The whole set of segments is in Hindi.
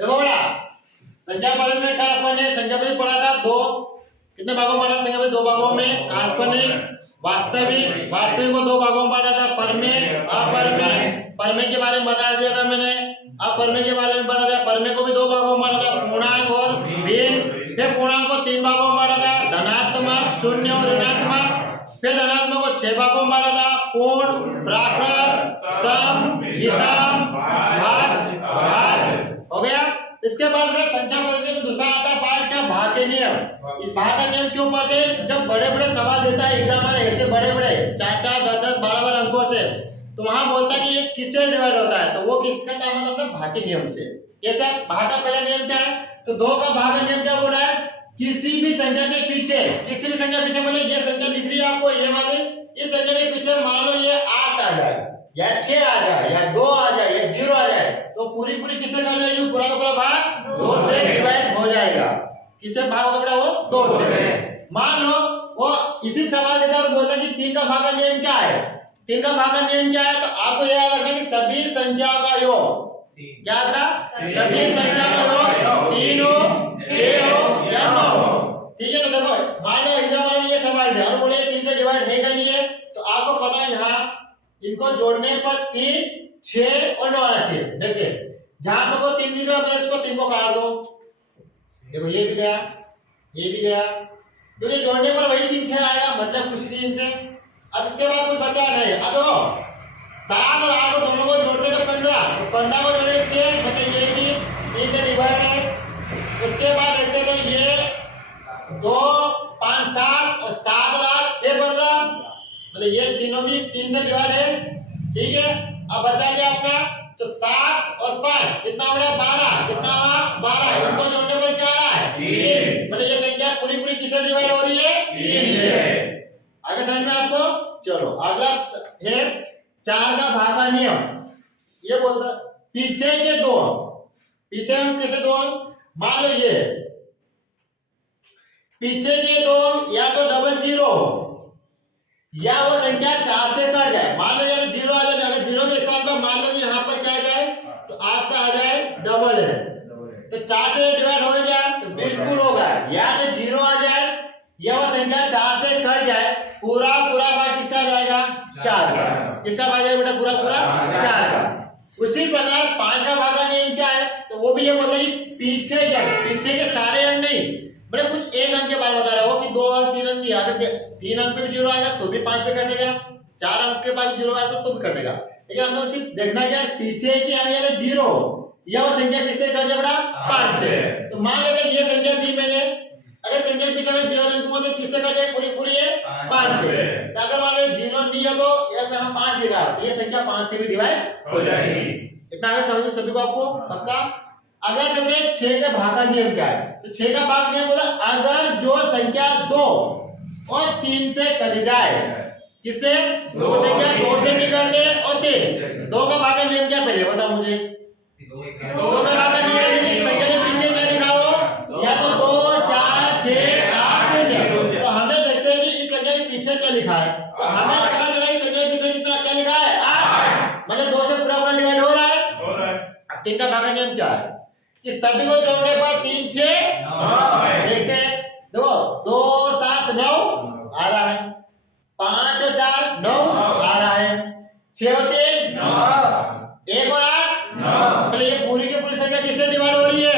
देखो बेटा, संख्या पद में क्या अपन ने संख्या पद पढ़ा था दो, कितने भागों में बांटा संख्या पद? दो भागों में, काल्पनिक वास्तविक, वास्तविक को दो भागों में बांटा था, परमेय अपरमेय। परमेय के बारे में बता दिया था मैंने, अपरमेय के बारे में बता दिया। परमेय को भी दो भागों में बांटा था, पूर्णांक और भिन्न। फिर पूर्णांक को तीन भागों में बांटा था, धनात्मक, शून्य और ऋणात्मक। फिर धनात्मक को छह भागों में बांटा था, पूर्ण, प्राकृत, सम, विषम, भाज्य, अभाज्य। हो गया। इसके बाद में संख्या पद्धति में दूसरा आता है पार्ट क्या? भाग के नियम। इस भाग का नियम क्यों पढ़ते हैं? जब बड़े बड़े सवाल देता है एग्जाम में, ऐसे बड़े बड़े 4-4, 10-10, 12-12 अंकों से, तो वहां बोलता है कि ये किससे डिवाइड होता है, तो वो किसका काम है? अपने भाग के नियम से। कैसे? भाग का पहला नियम क्या है? तो दो का भाग का नियम क्या बोल रहा है? किसी भी संख्या के पीछे, किसी भी संख्या पीछे, मतलब ये संख्या दिख रही है आपको, ये वाली, इस संख्या के पीछे मान लो ये 8 आ जाए या 6 आ जाए या 2 आ जाए या 0 आ जाए, तो पूरी पूरी किससे कट जाएगी? पूरा का पूरा भाग 2 से डिवाइड हो जाएगा। किससे भाग होगा बेटा? वो 2 से। मान लो वो इसी सवाल देता है और बोलता है कि 3 का भाग का नियम क्या है? 3 का भाग का नियम क्या है? तो आपको याद रखना कि सभी संख्या का योग क्या बेटा? सभी संख्या का योग 3 हो, 6 हो या 9 हो। ठीक है। तो देखो, मान लो एग्जाम वाले ने ये सवाल दिया और बोले 3 से डिवाइड है क्या नहीं है, तो आपको पता है यहाँ इनको जोड़ने पर 3, 6 और 9 आना चाहिए। देखिए जहां पर को 3 दिख रहा है इसको 3 को काट दो। देखो ये भी गया, ये भी गया, क्योंकि जोड़ने पर वही 3, 6 आएगा, मतलब कुछ नहीं इनसे। अब इसके बाद कुछ बचा नहीं। अब देखो 7 और 8 को दोनों को जोड़ते तो 15, तो 15 को जोड़े 6, मतलब ये भी 3 से डिवाइड है। उसके बाद देखते तो ये 2, 5, 7 और 7 और 8 फिर 15, मतलब ये तीनों भी 3 से डिवाइड है। ठीक है। अब बचा क्या अपना? तो 7 और 5 कितना हो गया? 12। कितना हुआ? 12। इनको जोड़ने पर क्या आ रहा है? 3। मतलब ये संख्या पूरी पूरी किससे डिवाइड हो रही है? 3 से। आगे समझ में आपको? चलो अगला है 4 का भाग का नियम। ये बोलता पीछे के दो, पीछे हम कैसे दो? मान लो ये पीछे के दो या तो डबल जीरो या वो संख्या 4 से कट जाए। मान लो यार 0 आ जाए, अगर 0 के स्थान पर मान लो कि यहाँ पर क्या आ जाए, तो आपका आ जाए डबल है, तो 4 से डिवाइड हो गया, तो बिल्कुल होगा। या तो 0 आ जाए या वो संख्या 4 से कट जाए, पूरा पूरा भाग किसका आ जाएगा? 4 का। किसका भाग जाएगा बेटा? पूरा पूरा 4 का। उसी प्रकार 5 का भाग का नियम क्या है? तो वो भी ये बोलता है कि पीछे के सारे अंक नहीं, बड़े कुछ एक अंक के बारे में बता रहा हो कि 2 अंक 3 अंक, अगर 3 अंक पे भी 0 आएगा तो भी 5 से कटेगा, 4 अंक के बाद 0 आएगा तो भी कटेगा। लेकिन हम लोग सिर्फ देखना क्या है, पीछे के अंक या 0 या वो संख्या किससे कट जाए बेटा? 5 से। तो मान लेते हैं ये संख्या दी मैंने, अगर संख्या के पीछे अगर 0 लिख दूंगा तो किससे कट जाए? पूरी पूरी है 5 से। तो अगर मान लो 0 नहीं है तो यार यहाँ 5 लिखा, तो ये संख्या 5 से भी डिवाइड हो जाएगी। इतना आगे समझ में सभी को आपको पक्का? अगला चलते हैं 6 के भाग का नियम क्या है? तो 6 का भाग नियम बोला अगर जो संख्या 2 और 3 से कट जाए, किससे? वो संख्या 2 से भी कट ले और 3। 2 का भाग का नियम क्या पहले बता मुझे? 2 का भाग का नियम है कि संख्या के पीछे क्या लिखा हो, या तो 2, 4, 6, 8, 0। तो हमें देखते हैं कि इस संख्या के पीछे क्या लिखा है, तो हमें पता चला इस संख्या के पीछे कितना क्या लिखा है? 8। मतलब 2 से पूरा पूरा डिवाइड हो रहा है। अब 3 का भाग का नियम क्या है? कि सभी को जोड़ने पर 3, 6, 9। देखते हैं, देखो 2 और 7 9 आ रहा है, 5 और 4 9 आ रहा है, 6 और 3 9, 1 और 8 9। मतलब ये पूरी की पूरी संख्या किससे डिवाइड हो रही है?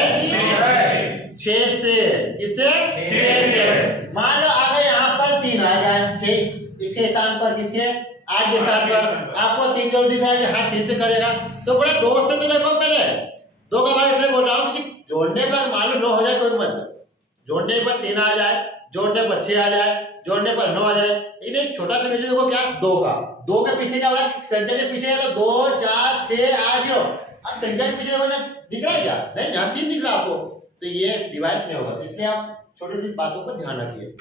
6 से। किससे? 6 से। मान लो अगर यहाँ पर 3 आ जाए, 6 इसके स्थान पर, किसके? 8 के स्थान पर आपको 3 जरूर दिख रहा है कि हाँ 3 से कटेगा, तो बड़ा 2 से तो देखो पहले 2 का भाग इसलिए बोल रहा हूं कि जोड़ने पर मान लो 9 हो जाए कोई मतलब, जोड़ने पर 3 आ जाए, जोड़ने पर 6 आ जाए, जोड़ने पर 9 आ जाए। लेकिन एक छोटा सा वैल्यू देखो क्या? 2 का, 2 के पीछे क्या हो रहा है? संख्या के पीछे है तो 2, 4, 6, 8, 0। अब संख्या के पीछे देखो ना, दिख रहा है क्या? नहीं, यहाँ 3 दिख रहा है आपको, तो ये डिवाइड नहीं होगा। इसलिए आप छोटी छोटी बातों पर ध्यान रखिए।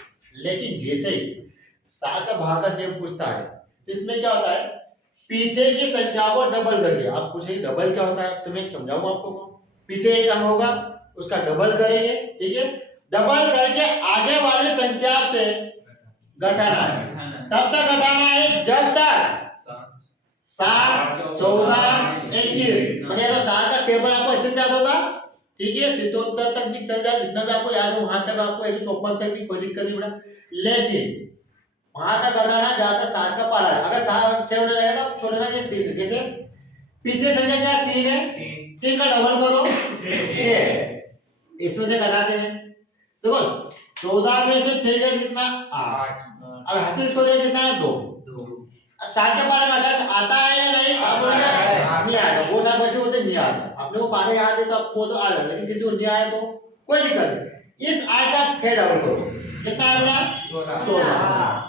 लेकिन जैसे ही 7 का भाग का नियम पूछता है, तो इसमें क्या होता है? पीछे की संख्या को डबल करिए। आप पूछेंगे डबल क्या होता है, तो मैं समझाऊंगा आपको। पीछे एक अंक होगा उसका डबल करेंगे, ठीक है? डबल करके आगे वाली संख्या से घटाना है। तब तक घटाना है जब तक 7, 14, 21, मतलब 7 का टेबल आपको अच्छे से याद होगा। ठीक है, सिद्धोत्तर तक भी चल जाए, जितना भी आपको याद हो वहां तक आपको 154 तक भी कोई दिक्कत नहीं बेटा। लेकिन वहां तक घटाना ज्यादा 7 का पढ़ा है, अगर 7 6 हो जाएगा तो छोड़ देना ये 30 है। जैसे पीछे संख्या क्या 3 है, 3 का डबल करो 6, इसमें से घटाते हैं। देखो 14 में से 6 का कितना 8, अब हासिल इसको दे कितना है 2। अब 7 के बारे में आता है या नहीं, आप बोलेंगे नहीं आता, वो सारे बच्चे बोलते नहीं आता, अपने को पढ़े याद है तो आपको तो आ जाएगा, लेकिन किसी को नहीं आया तो कोई दिक्कत नहीं। इस 8 का फिर डबल करो, कितना है बेटा 16।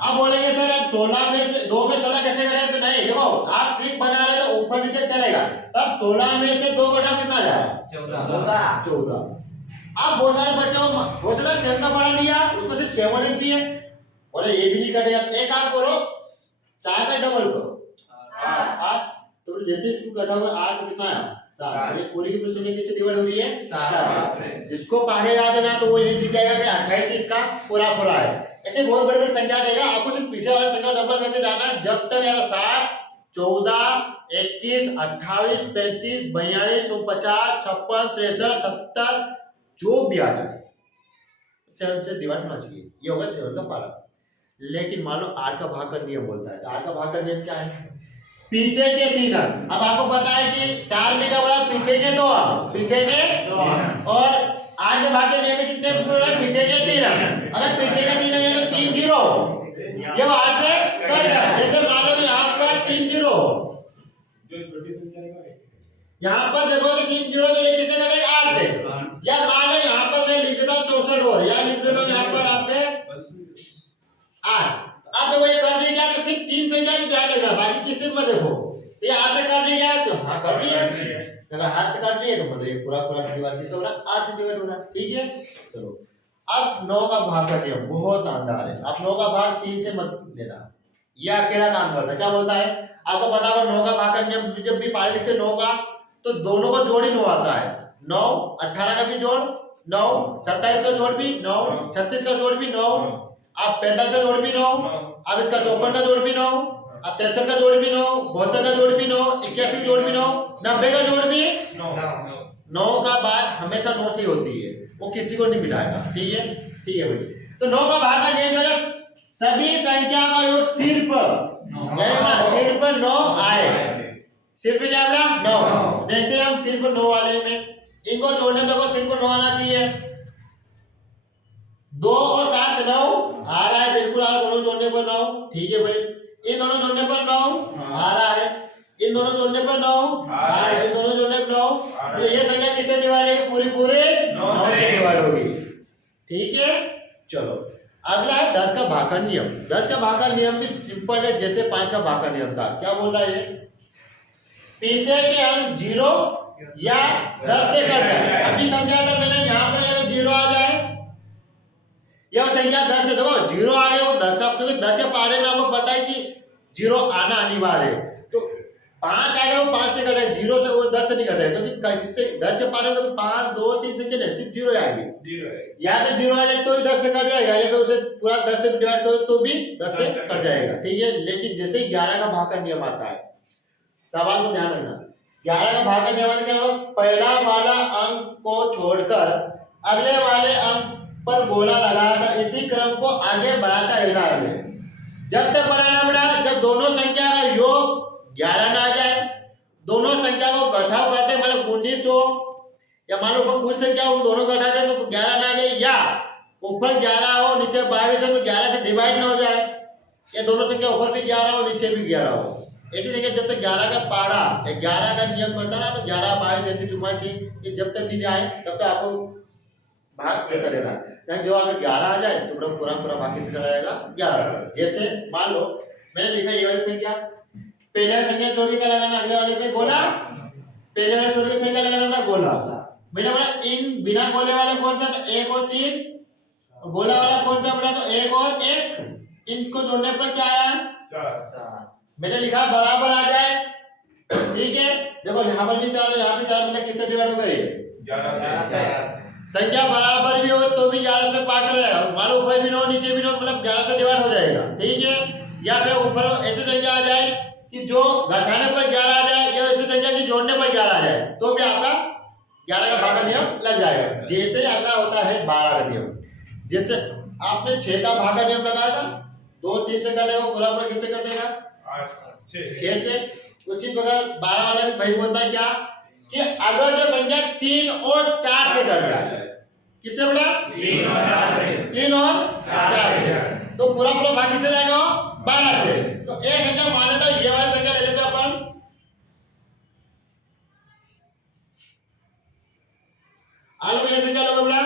अब बोलेंगे सर अब 16 में से 2 में 16 कैसे घटाए, तो नहीं देखो आप ट्रिक बना रहे तो ऊपर नीचे चलेगा, तब 16 में से 2 घटा कितना जाएगा 14। अब बहुत सारे बच्चों हो सकता है 7 का पढ़ा लिया, उसको सिर्फ 7 होने चाहिए, बोले ये भी नहीं कटेगा, एक काम करो 4 का डबल करो 8, तो जैसे इसको घटाओगे 8 तो कितना है 7, ये पूरी की पूरी संख्या किससे डिवाइड हो रही है 7 से। जिसको पढ़े याद है ना तो वो ये दिख जाएगा कि 28 इसका पूरा है। ऐसे बहुत बड़ी बड़ी संख्या देगा, आपको सिर्फ पीछे वाली संख्या डबल करके जाना, जब तक यार 7 14 21 28 35 42 49 56 63 70 जो भी आ जाए 7 से डिवाइड होना चाहिए, ये होगा 7 का पारा। लेकिन मान लो 8 का भाग का नियम बोलता है, 8 का भाग का नियम क्या है, पीछे के 3 अंक। अब आपको पता है कि 4 में क्या बोला, पीछे के 2 अंक, पीछे के 2 अंक, और 8 के भाग के नियम में कितने बोला, पीछे के 3 अंक। अगर पीछे के 3 अंक है तो 3 जीरो ये 8 से कट जाए। जैसे मान लो यहाँ पर 3 जीरो, यहाँ पर देखो तो 3 जीरो, तो ये किससे कटेगा 8 से। या मान लो यहाँ पर मैं लिख देता हूँ 64 और या लिख देता हूँ यहाँ पर आपके 8। अब देखो ये कर रही क्या, तो सिर्फ 3 संख्या में ध्यान रखना, बाकी किसी में देखो ये 8 से कर रही है तो हाँ कर रही है, अगर 8 से कर रही है तो मतलब ये पूरा डिवाइड किससे हो रहा है 8 से डिवाइड हो रहा है। ठीक है, चलो अब 9 का भाग का नियम बहुत शानदार है। आप 9 का भाग 3 से मत लेना, ये अकेला काम करता है। क्या बोलता है आपको पता होगा, 9 का भाग का नियम जब भी पारे लिखते 9 का तो दोनों को जोड़ ही 9 आता है, 9 18 का भी जोड़ 9, 27 का जोड़ भी 9, 36 का जोड़ भी 9, अब 45 का जोड़ भी 9, अब इसका 54 का जोड़ भी 9, अब 63 का जोड़ भी 9, 72 का जोड़ भी 9, 81 का जोड़ भी 9, 90 का जोड़ भी 9 का बाद हमेशा 9 से ही होती है, वो किसी को नहीं मिटाएगा। ठीक है, ठीक है भाई। तो 9 का भाग का नियम है सभी संख्या का योग सिर्फ ना सिर्फ 9 आए, सिर्फ क्या बेटा 9। देखते हैं हम सिर्फ 9 वाले में, इनको जोड़ने देखो सिर्फ 9 आना चाहिए, 2 और 7 9 आ रहा है, बिल्कुल आ रहा है, दोनों जोड़ने पर 9। ठीक है भाई, इन दोनों जोड़ने पर 9 आ रहा है, इन दोनों जोड़ने पर 9 आ रहा है, इन दोनों जोड़ने पर 9, तो ये संख्या किससे डिवाइड है, पूरी 9 से डिवाइड होगी। ठीक है, चलो अगला है 10 का भाग का नियम। 10 का भाग का नियम भी सिंपल है, जैसे 5 का भाग का नियम था। क्या बोल रहा है, पीछे के अंक 0 या 10 से कट जाए। अभी समझा था मैंने, यहाँ पर या तो 0 आ जाए या संख्या 10 से, देखो 0 आ गया वो 10 का, क्योंकि 10 के पारे में आपको पता है कि 0 आना अनिवार्य है, तो 5 आएगा वो 5 से कटे, 0 से वो 10 से नहीं कटेगा, क्योंकि जिससे 10 के पारे में 5 2 3 संख्या नहीं, सिर्फ 0 आएगी, या तो 0 आ जाए तो भी 10 से कट जाएगा, या फिर उसे पूरा 10 से डिवाइड करो तो भी 10 से कट जाएगा। ठीक है, लेकिन जैसे 11 का भाग का नियम आता है, सवाल को ध्यान रखना, 11 का भाग का नियम क्या होगा, पहला वाला अंक को छोड़कर अगले वाले अंक पर गोला लगाकर इसी क्रम को आगे बढ़ाता रहना है। जब तक बढ़ाना बढ़ा जब दोनों संख्या का योग 11 ना आ जाए, दोनों संख्या को घटाव करते मतलब 19 हो, या मान लो कुछ संख्या उन दोनों को घटाते तो 11 ना आ जाए, या ऊपर 11 हो नीचे 22 हो तो 11 से डिवाइड ना हो जाए, या दोनों संख्या ऊपर भी 11 हो नीचे भी 11 हो। ऐसी जगह जब तक 11 का पारा 11 का नियम बता ना, 11 22 33 84 ये जब तक नहीं आए तब तक आपको भाग लेता रहना। जो अगर 11 आ जाए तो पूरा भाग किससे चला जाएगा 11 से। जैसे मान लो मैंने लिखा ये वाली संख्या, पहले वाली संख्या छोड़ के क्या लगाना, अगले वाले पे गोला, पहले वाले छोड़ के फिर क्या लगाना गोला। मैंने बोला इन बिना गोले वाले कौन सा था, 1 और 3, गोला वाला कौन सा बना तो 1 और 1, इनको जोड़ने पर क्या आया 4। मैंने लिखा बराबर आ जाए। ठीक है, देखो यहाँ पर भी 4 है, यहाँ भी 4, मतलब किससे डिवाइड हो गए 11 से। संख्या बराबर भी हो तो भी 11 से पार कर जाएगा, मान लो ऊपर भी 9 नीचे भी 9 मतलब 11 से डिवाइड हो जाएगा। ठीक है, या फिर ऊपर ऐसे संख्या आ जाए कि जो घटाने पर 11 आ जाए, या ऐसे संख्या की जोड़ने पर 11 आ जाए तो भी आपका 11 का भाग का नियम लग जाएगा। जैसे आता होता है 12 का नियम, जैसे आपने 6 का भाग का नियम लगाया था, 2 3 से कटेगा, पूरा पूरा किससे कटेगा 6 से। उसी प्रकार 12 वाला भी भाई बोलता है क्या कि अगर जो संख्या 3 और 4 से कट जाए, किससे बेटा 3 और 4 से, 3 और 4 से, तो पूरा पूरा भाग किससे जाएगा 12 से। तो एक संख्या मान लेता हूं, ये वाली संख्या ले लेते हैं अपन, आलू ये संख्या लोगे बेटा,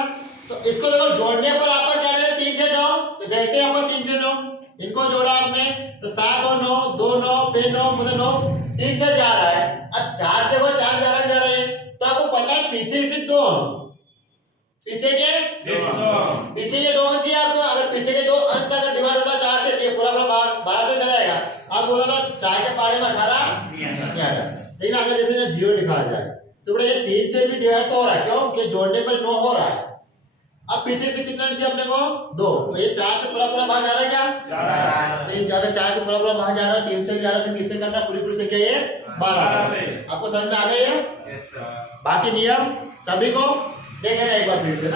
तो इसको देखो जोड़ने पर आपका क्या है 3 से 9, तो देखते हैं अपन 3 से 9, इनको जोड़ा आपने तो 7 और 9, 2 9 फिर 9 मतलब 9 3 से जा रहा है। अब 4 देखो 4 जा रहा है, तो आपको पता है पीछे से 2, पीछे के 2 अंक चाहिए आपको। अगर पीछे के 2 अंक अगर डिवाइड होता 4 से, ये पूरा पूरा 12 से चला जाएगा। अब बोला ना 4 के पारे में 18 नहीं आता, लेकिन अगर जैसे 0 लिखा जाए तो बेटा ये 3 से भी डिवाइड तो हो रहा है, क्यों कि जोड़ने पर 9 हो रहा है। अब पीछे से कितना चाहिए अपने को 2, तो ये 4 से पूरा पूरा भाग जा रहा है क्या 3 ज्यादा 4 से पूरा पूरा भाग जा रहा है, 3 से 11 तो किससे करना पूरी पूरी संख्या ये 12 से। आपको समझ में आ गई है? बाकी नियम सभी को देखें एक बार फिर से ना।